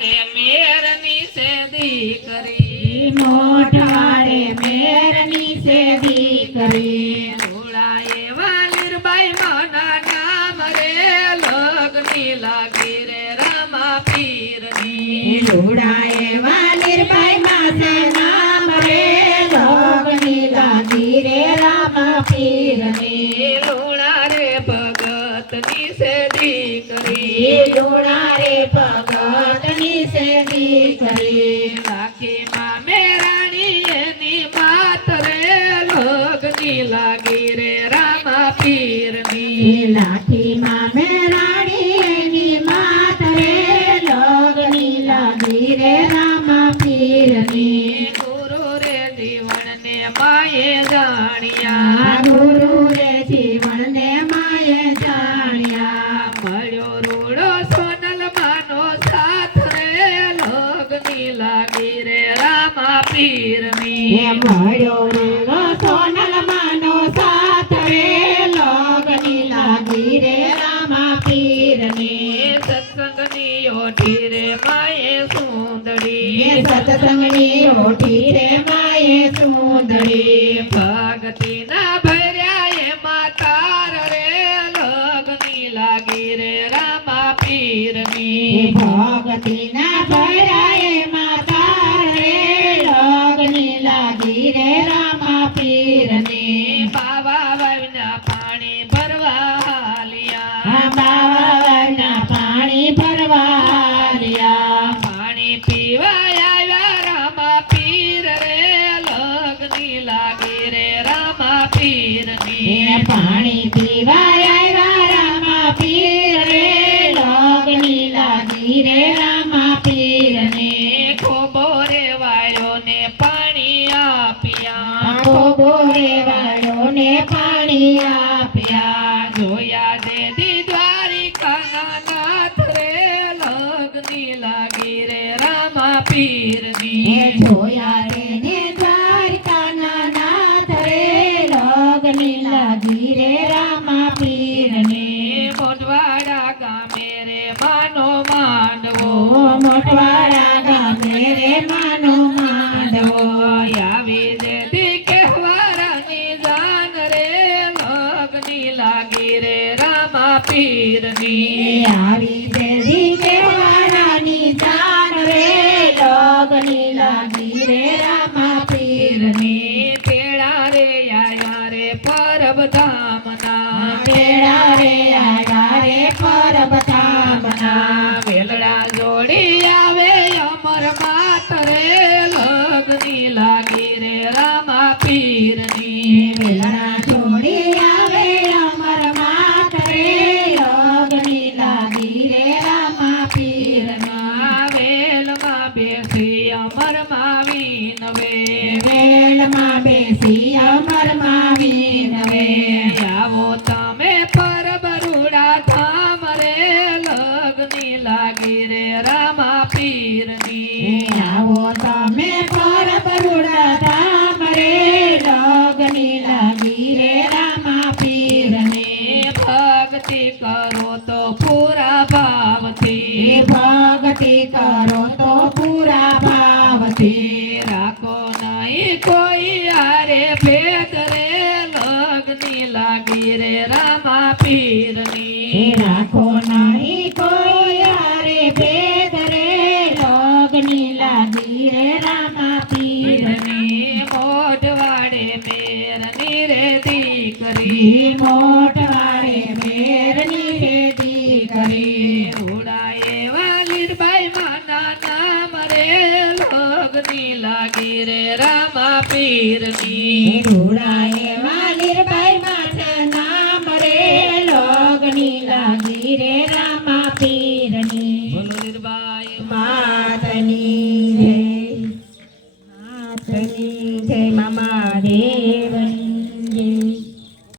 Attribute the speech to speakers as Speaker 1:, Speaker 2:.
Speaker 1: મેરની સેદી કરી.
Speaker 2: મોઢારે મેરની સેવી કરી.
Speaker 1: ધોળાએ વાલીરબાઈ માના નામ રે લગની લાગી રે રામા પીરની.
Speaker 2: લોડાએ વાલીરબાઈ
Speaker 1: ભગતની સેદી કરી.
Speaker 2: લોડા રે ભગતની સેવી કરી.
Speaker 1: લાખી માં મેરાણી એની માત રે લગની લાગી રે રામા પીરની.
Speaker 2: લાઠીમાં મેરાણી એની માત રે લોગની લાગી રે રામા પીરની.
Speaker 1: ગુરુ રે જીવનને માએ
Speaker 2: આ
Speaker 1: જાણ્યા
Speaker 2: ગુરુ
Speaker 1: લગની લાગી રે રામા
Speaker 2: પીરની.
Speaker 1: પીરની
Speaker 2: મળ્યો રેલો સોનલ માનો સાથ રે. લોગની લાગી રે રામા પીરની.
Speaker 1: સત્સંગની ઓઠી રે માએ સુંદરી
Speaker 2: સત્સંગની ઓઠી રે માએ સુંદરી
Speaker 1: ભક્તિ ના ભર્યા એ માતાર રે. લોગની લાગી રે રામા પીરની.
Speaker 2: ભગતિના ના માતા પીરની
Speaker 1: બાવા વાવના પાણી ભરવા હાલ્યા
Speaker 2: આ બાવાના પાણી ભરવા લ્યા.
Speaker 1: પાણી પીવા આવ્યા રામા પીર રે લગની લાગી રે રામા પીરની.
Speaker 2: પાણી પીવાય આવ્યા રામા પીર રે લોગની લાગી રે રામા પીરને.
Speaker 1: ખોબો રે વાયો ને દેદી દ્વારિકાના નાથ રે લગની લાગી રે રામા પીરની.
Speaker 2: જોયા રે ને દ્વારકાના નાથ રે લોગની લાગી રે રામા પીરને.
Speaker 1: મોઢવાડા ગામે રે માનો માંડવો.
Speaker 2: મોટવાડા ગામે રે
Speaker 1: પીરની
Speaker 2: આવી દેવી કેવાડાની જાન રે લોગની લાગી રે રામા પીરની.
Speaker 1: તેડા રે આયા રે પરબ ધામના
Speaker 2: તેડા રે આયા રે પરબ
Speaker 1: બેસી અમર નવે આવો તમે પર બરુડા ધામ લાગી રે રામા
Speaker 2: આવો તમે પીરની
Speaker 1: રાખો નહીં કોઈ
Speaker 2: હારે ભેદ રે લોગની લાગી રે રામા પીરને
Speaker 1: પીરની મોઢવાડે મેરની રે દીકરી
Speaker 2: ઈ મોટવાડે મેરની રે દીકરી
Speaker 1: ઉડાએ વાલીરબાઈ માના નામ રે લગની લાગી રે રામા પીરની.
Speaker 2: રૂડા ಮಾತನೀ